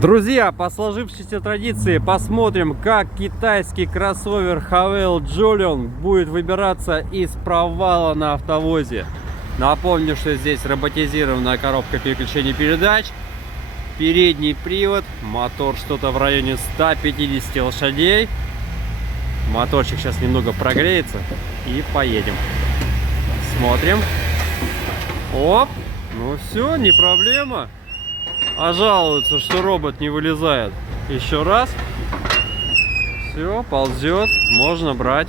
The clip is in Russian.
Друзья, по сложившейся традиции посмотрим, как китайский кроссовер Haval Julian будет выбираться из провала на автовозе. Напомню, что здесь роботизированная коробка переключения передач, передний привод, мотор что-то в районе 150 лошадей. Моторчик сейчас немного прогреется и поедем. Смотрим. Оп, ну все, не проблема. А жалуются, что робот не вылезает. Еще раз. Все, ползет, можно брать.